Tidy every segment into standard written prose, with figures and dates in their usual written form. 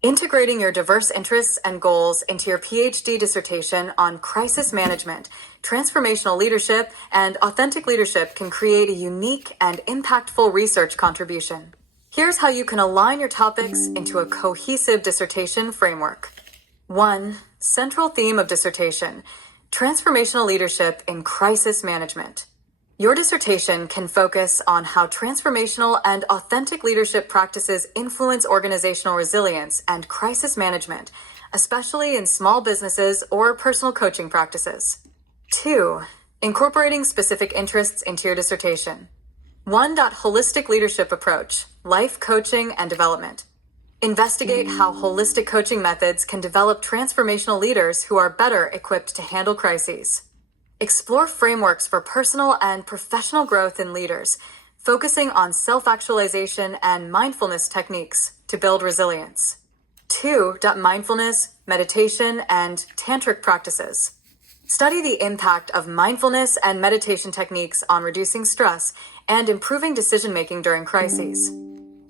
Integrating your diverse interests and goals into your PhD dissertation on crisis management, transformational leadership, and authentic leadership can create a unique and impactful research contribution. Here's how you can align your topics into a cohesive dissertation framework. 1. Central theme of dissertation: transformational leadership in crisis management. Your dissertation can focus on how transformational and authentic leadership practices influence organizational resilience and crisis management, especially in small businesses or personal coaching practices. 2. Incorporating specific interests into your dissertation. 1. Holistic leadership approach: life coaching and development. Investigate how holistic coaching methods can develop transformational leaders who are better equipped to handle crises. Explore frameworks for personal and professional growth in leaders, focusing on self-actualization and mindfulness techniques to build resilience. 2. Mindfulness, meditation, and tantric practices. Study the impact of mindfulness and meditation techniques on reducing stress and improving decision-making during crises.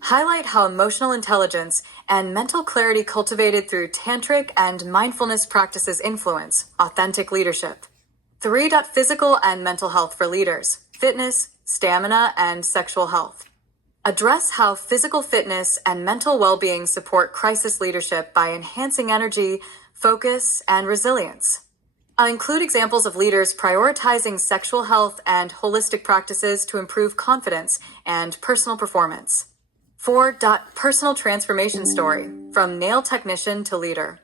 Highlight how emotional intelligence and mental clarity cultivated through tantric and mindfulness practices influence authentic leadership. 3. Physical and mental health for leaders: fitness, stamina, and sexual health. Address how physical fitness and mental well-being support crisis leadership by enhancing energy, focus, and resilience. Include examples of leaders prioritizing sexual health and holistic practices to improve confidence and personal performance. 4. Personal transformation story: from nail technician to leader.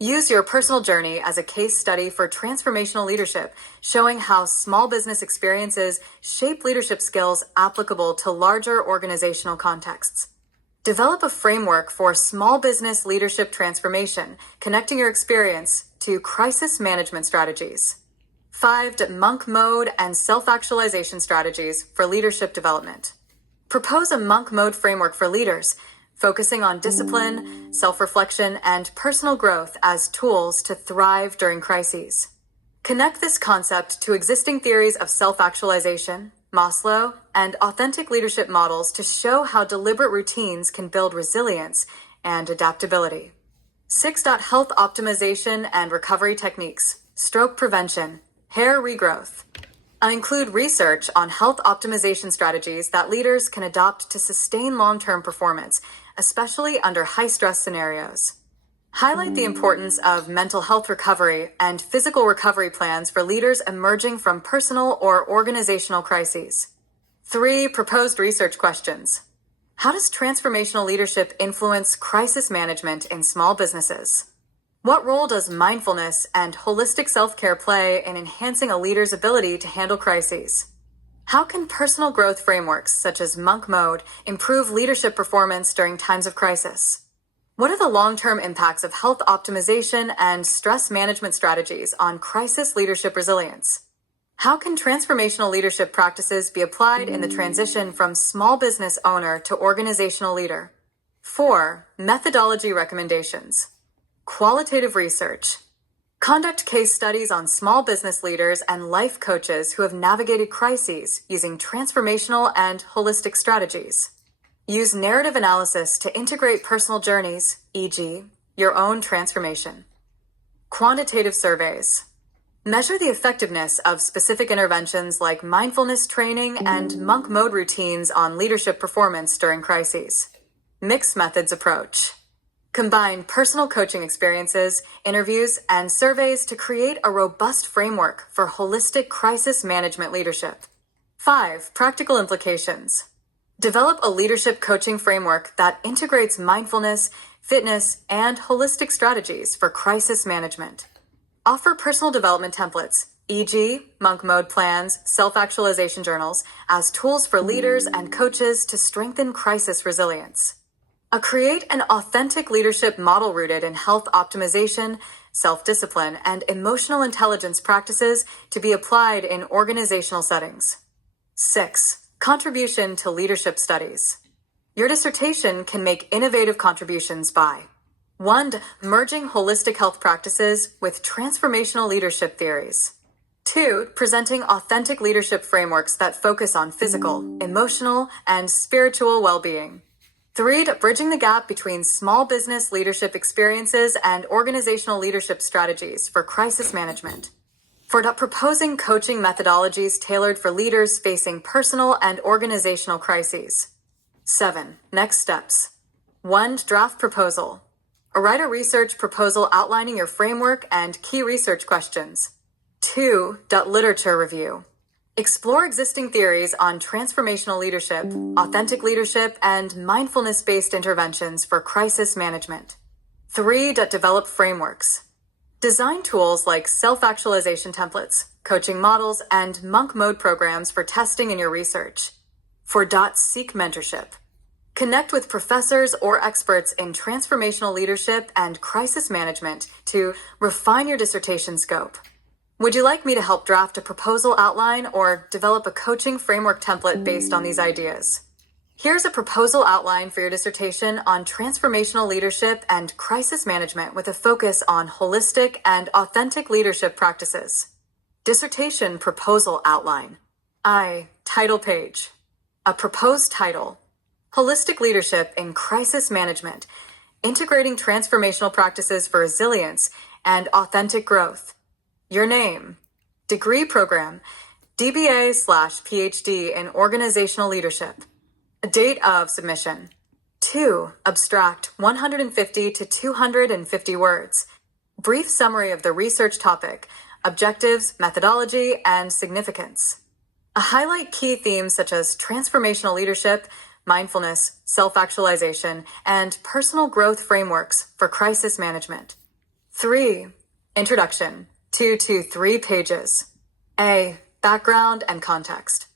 Use your personal journey as a case study for transformational leadership, showing how small business experiences shape leadership skills applicable to larger organizational contexts. Develop a framework for small business leadership transformation, connecting your experience to crisis management strategies. 5. Monk mode and self-actualization strategies for leadership development. Propose a monk mode framework for leaders, focusing on discipline, self-reflection, and personal growth as tools to thrive during crises. Connect this concept to existing theories of self-actualization, Maslow, and authentic leadership models to show how deliberate routines can build resilience and adaptability. 6. Health optimization and recovery techniques: stroke prevention, hair regrowth. Include research on health optimization strategies that leaders can adopt to sustain long-term performance, especially under high-stress scenarios. Highlight the importance of mental health recovery and physical recovery plans for leaders emerging from personal or organizational crises. 3. Proposed research questions. How does transformational leadership influence crisis management in small businesses? What role does mindfulness and holistic self-care play in enhancing a leader's ability to handle crises? How can personal growth frameworks such as monk mode improve leadership performance during times of crisis? What are the long-term impacts of health optimization and stress management strategies on crisis leadership resilience? How can transformational leadership practices be applied in the transition from small business owner to organizational leader? 4. Methodology recommendations. Qualitative research. Conduct case studies on small business leaders and life coaches who have navigated crises using transformational and holistic strategies. Use narrative analysis to integrate personal journeys, e.g., your own transformation. Quantitative surveys. Measure the effectiveness of specific interventions like mindfulness training and monk mode routines on leadership performance during crises. Mixed methods approach. Combine personal coaching experiences, interviews, and surveys to create a robust framework for holistic crisis management leadership. 5. Practical implications. Develop a leadership coaching framework that integrates mindfulness, fitness, and holistic strategies for crisis management. Offer personal development templates, e.g., monk mode plans, self-actualization journals, as tools for leaders and coaches to strengthen crisis resilience. Create an authentic leadership model rooted in health optimization, self-discipline, and emotional intelligence practices to be applied in organizational settings. 6. Contribution to leadership studies. Your dissertation can make innovative contributions by 1. Merging holistic health practices with transformational leadership theories. 2. Presenting authentic leadership frameworks that focus on physical, emotional, and spiritual well-being. 3, bridging the gap between small business leadership experiences and organizational leadership strategies for crisis management. 4, proposing coaching methodologies tailored for leaders facing personal and organizational crises. 7, next steps. 1, draft proposal. Write a research proposal outlining your framework and key research questions. 2, literature review. Explore existing theories on transformational leadership, authentic leadership, and mindfulness-based interventions for crisis management. 3, develop frameworks. Design tools like self-actualization templates, coaching models, and monk mode programs for testing in your research. 4, seek mentorship. Connect with professors or experts in transformational leadership and crisis management to refine your dissertation scope. Would you like me to help draft a proposal outline or develop a coaching framework template based on these ideas? Here's a proposal outline for your dissertation on transformational leadership and crisis management with a focus on holistic and authentic leadership practices. Dissertation proposal outline. Title page. A proposed title. Holistic leadership in crisis management, integrating transformational practices for resilience and authentic growth. Your name. Degree program. DBA/PhD in organizational leadership. Date of submission. 2, abstract 150 to 250 words. Brief summary of the research topic, objectives, methodology, and significance. Highlight key themes such as transformational leadership, mindfulness, self-actualization, and personal growth frameworks for crisis management. 3, introduction, 2 to 3 pages. A, background and context.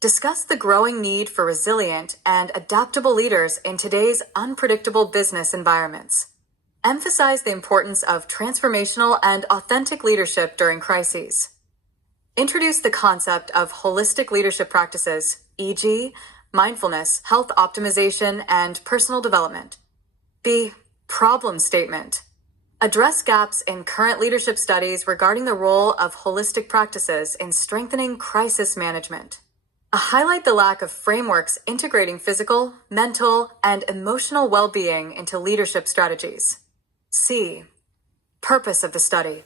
Discuss the growing need for resilient and adaptable leaders in today's unpredictable business environments. Emphasize the importance of transformational and authentic leadership during crises. Introduce the concept of holistic leadership practices, e.g., mindfulness, health optimization, and personal development. B, problem statement. Address gaps in current leadership studies regarding the role of holistic practices in strengthening crisis management. Highlight the lack of frameworks integrating physical, mental, and emotional well-being into leadership strategies. C, purpose of the study.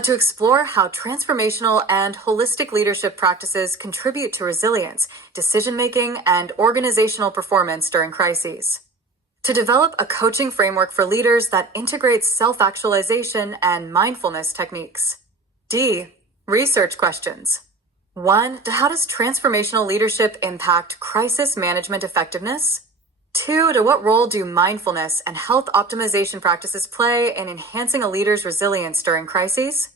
To explore how transformational and holistic leadership practices contribute to resilience, decision-making, and organizational performance during crises. To develop a coaching framework for leaders that integrates self-actualization and mindfulness techniques. D, research questions. 1, how does transformational leadership impact crisis management effectiveness? 2, what role do mindfulness and health optimization practices play in enhancing a leader's resilience during crises?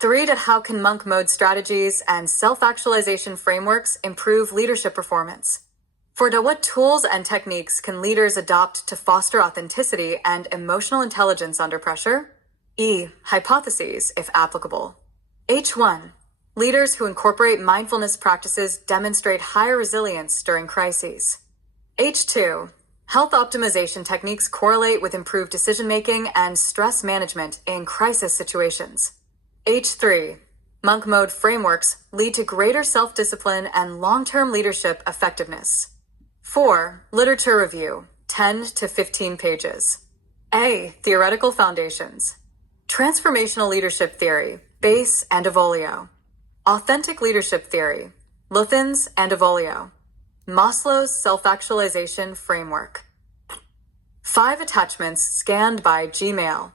3, how can monk mode strategies and self-actualization frameworks improve leadership performance? 4, what tools and techniques can leaders adopt to foster authenticity and emotional intelligence under pressure? E, hypotheses, if applicable. H1, leaders who incorporate mindfulness practices demonstrate higher resilience during crises. H2, health optimization techniques correlate with improved decision-making and stress management in crisis situations. H3, monk mode frameworks lead to greater self-discipline and long-term leadership effectiveness. 4, literature review, 10 to 15 pages. A, theoretical foundations. Transformational leadership theory, Bass and Avolio. Authentic leadership theory, Luthans and Avolio. Maslow's self-actualization framework. 5 attachments scanned by Gmail.